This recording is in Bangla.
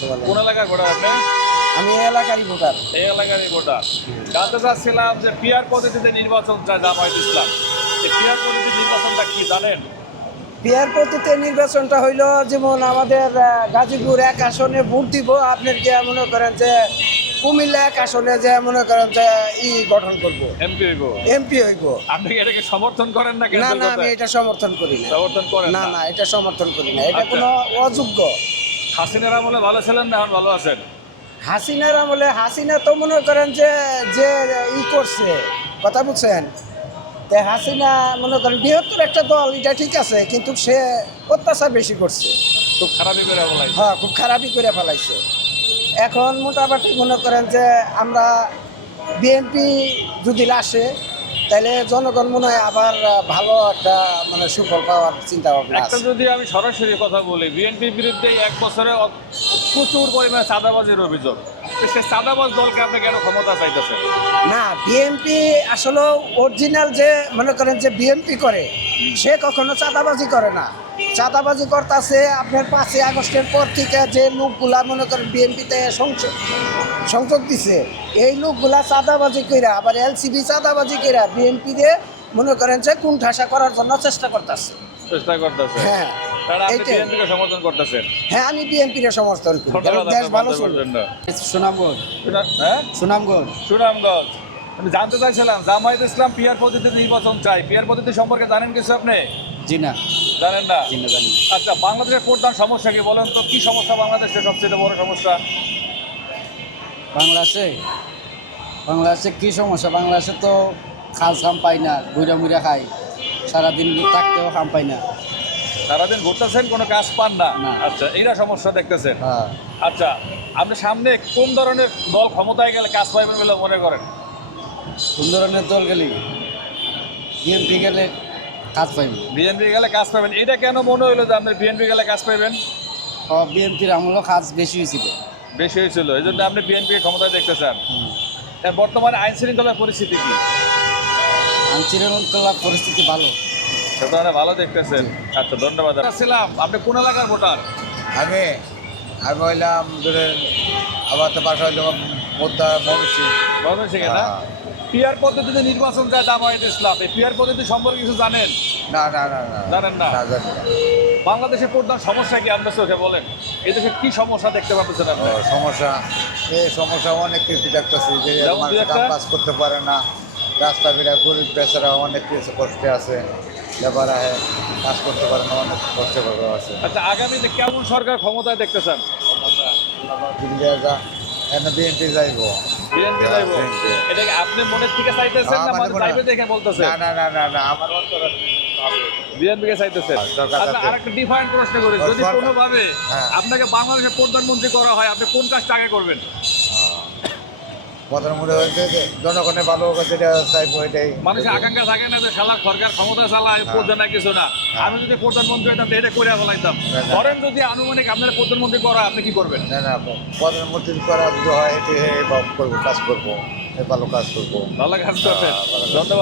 কোন ভোটার আপনি? আমি এই এলাকারই ভোটার। এই এলাকারই ভোটার। জানতে চাচ্ছিলাম যে পিয়ার পদ্ধতিতে নির্বাচন চায় জামায়াত ইসলাম। এই পিয়ার পদ্ধতির নির্বাচনটা কি জানেন? পিয়ার পদ্ধতিতে নির্বাচনটা হইল যেমন আমাদের গাজীপুর এক আসনে ভোট দিব। আপনার কি মনে করেন যে কুমিল্লা এক আসনে যে মনে করেন যে ই গঠন করব? এমপি হইব। এমপি হইব। আপনি এটাকে সমর্থন করেন না না না আমি এটা সমর্থন করি না। সমর্থন করেন না না? না এটা সমর্থন করি না। এটা আচ্ছা। কোনো অযোগ্য হাসিনার আমলে ভালো ছিলেন না এখন ভালো আছেন? হাসিনার আমলে হাসিনা তো মনে করেন যে যে ই করছে কথা বুঝছেন? তে হাসিনা মনে করেন বৃহত্তর একটা দল এটা ঠিক আছে কিন্তু সে অত্যাচার বেশি করছে। খুব খারাপই করে বলাই হ্যাঁ খুব খারাপই করে ফেলাইছে। এখন মোটামুটি মনে করেন যে আমরা বিএনপি যদি আসে তাহলে জনগণ মনে হয় আবার ভালো একটা মানে সুফল পাওয়ার চিন্তা ভাবনা একটা যদি আমি সরাসরি কথা বলি বিএনপির বিরুদ্ধে এক বছরে প্রচুর পরিমাণে চাঁদাবাজির অভিযোগ। সে চাঁদাবাজ দলকে আপনি কেন ক্ষমতা চাইতেছেন? না বিএনপি আসলে অরিজিনাল যে মনে করেন যে বিএনপি করে সে কখনো চাঁদাবাজি করে না। চাঁদাবাজি করতেছে আপনার পাঁচই আগস্টের পর থেকে যে লোকগুলা মনে করেন বিএনপিতে সংযোগ সংযোগ দিছে এই লোকগুলা চাঁদাবাজি কইরা আবার এলসিবি চাঁদাবাজি কইরা বিএনপি দিয়ে মনে করেন যে কুণ্ঠাসা করার জন্য চেষ্টা করতেছে। চেষ্টা করতেছে। হ্যাঁ। তারা আপনি এইটাই। বিএনপিকে সমর্থন করতেছেন। হ্যাঁ আমি বিএনপির সমর্থন করি। দেশ ভালো মন্তব্যের চলবে। জন্য। সুনামগঞ্জ। হ্যাঁ? সুনামগঞ্জ। সুনামগঞ্জ। আমি জানতে চাইছিলাম জামায়াত ইসলাম পিয়ার পদ্ধতিতে নির্বাচন চাই। পিয়ার পদ্ধতি সম্পর্কে জানেন কিছু আপনি? জি না। জানেন না? জি না জানি আচ্ছা বাংলাদেশের প্রধান সমস্যা কি বলেন তো? কি সমস্যা বাংলাদেশের সবচেয়ে বড় সমস্যা? বাংলাদেশে? বাংলাদেশে কি সমস্যা? বাংলাদেশে তো খাল খাম পাই না ঘুরা মুড়া খাই সারাদিন থাকতেও খাম পাই না। সারাদিন ঘুরতেছেন কোনো কাজ পান না। আচ্ছা এইটা সমস্যা দেখতেছেন। হ্যাঁ। আচ্ছা আপনি সামনে কোন ধরনের দল ক্ষমতায় গেলে কাজ পাইবেন বলে মনে করেন? কোন ধরনের দল গেলি? বিএনপি গেলে কাজ পাইবেন বিএনপি গেলে কাজ পাবেন। এটা কেন মনে হইল যে আপনি বিএনপি গেলে কাজ পাইবেন? বিএনপির আমলও কাজ বেশি হয়েছিল। বেশি হয়েছিল। এই জন্য আপনি বিএনপি ক্ষমতায় দেখতে চান বর্তমানে আইন শৃঙ্খলার পরিস্থিতি কি? আঞ্চলিক পরিস্থিতি ভালো। সেটা ভালো দেখতেছেন। আচ্ছা ধন্যবাদ। আসছিলাম। আপনি কোন এলাকার ভোটার? আমি আমি হইলাম ধরেন আবার তো হইলাম মোদ্দা না? হ্যাঁ। পিয়ার পদ্ধতিতে নির্বাচন যায় জামায়াত ইসলাম। এই পিয়ার পদ্ধতি সম্পর্কে কিছু জানেন? না না না না জানেন না? বাংলাদেশের প্রধান সমস্যা কি? আপনার চোখে বলেন। এই দেশে কি সমস্যা দেখতে পাচ্ছেন আপনি? সমস্যা এই সমস্যা অনেক কিছু দেখতেছি যে কাজ করতে পারে না। রাস্তা বেড়া গরিব বেচারা অনেক কিছু কষ্টে আছে। ব্যাপার আছে কাজ করতে পারে না অনেক আছে। আচ্ছা আগামীতে কেমন সরকার ক্ষমতায় দেখতে চান বিএনপি যাইব। বিএনপি হ্যাঁ, যাইব। এটা কি আপনি মনের থেকে চাইতেছেন না মানে চাইবে দেখে বলতেছেন না না না না না আমার অন্তর বিএনপি চাইতেছেন? আচ্ছা আরেকটা ডিফারেন্ট প্রশ্ন করি। যদি সরকার- কোনো ভাবে হ্যাঁ। আপনাকে বাংলাদেশের প্রধানমন্ত্রী করা হয় আপনি কোন কাজটা আগে করবেন? প্রধান মনে হয়েছে জনগণের ভালো হয়েছে যেটা চাইব এটাই। মানুষের আকাঙ্ক্ষা থাকে না যে শালা সরকার ক্ষমতা চালায় করছে বোঝে না কিছু না। আমি যদি প্রধানমন্ত্রী হইতাম এটা করে ফেলাইতাম। ধরেন যদি আনুমানিক আপনার প্রধানমন্ত্রী করা আপনি কি করবেন? না না প্রধানমন্ত্রী করা যদি হয় এটি করব কাজ করব ভালো কাজ করব। ভালো কাজ করবেন। হ্যাঁ। ধন্যবাদ।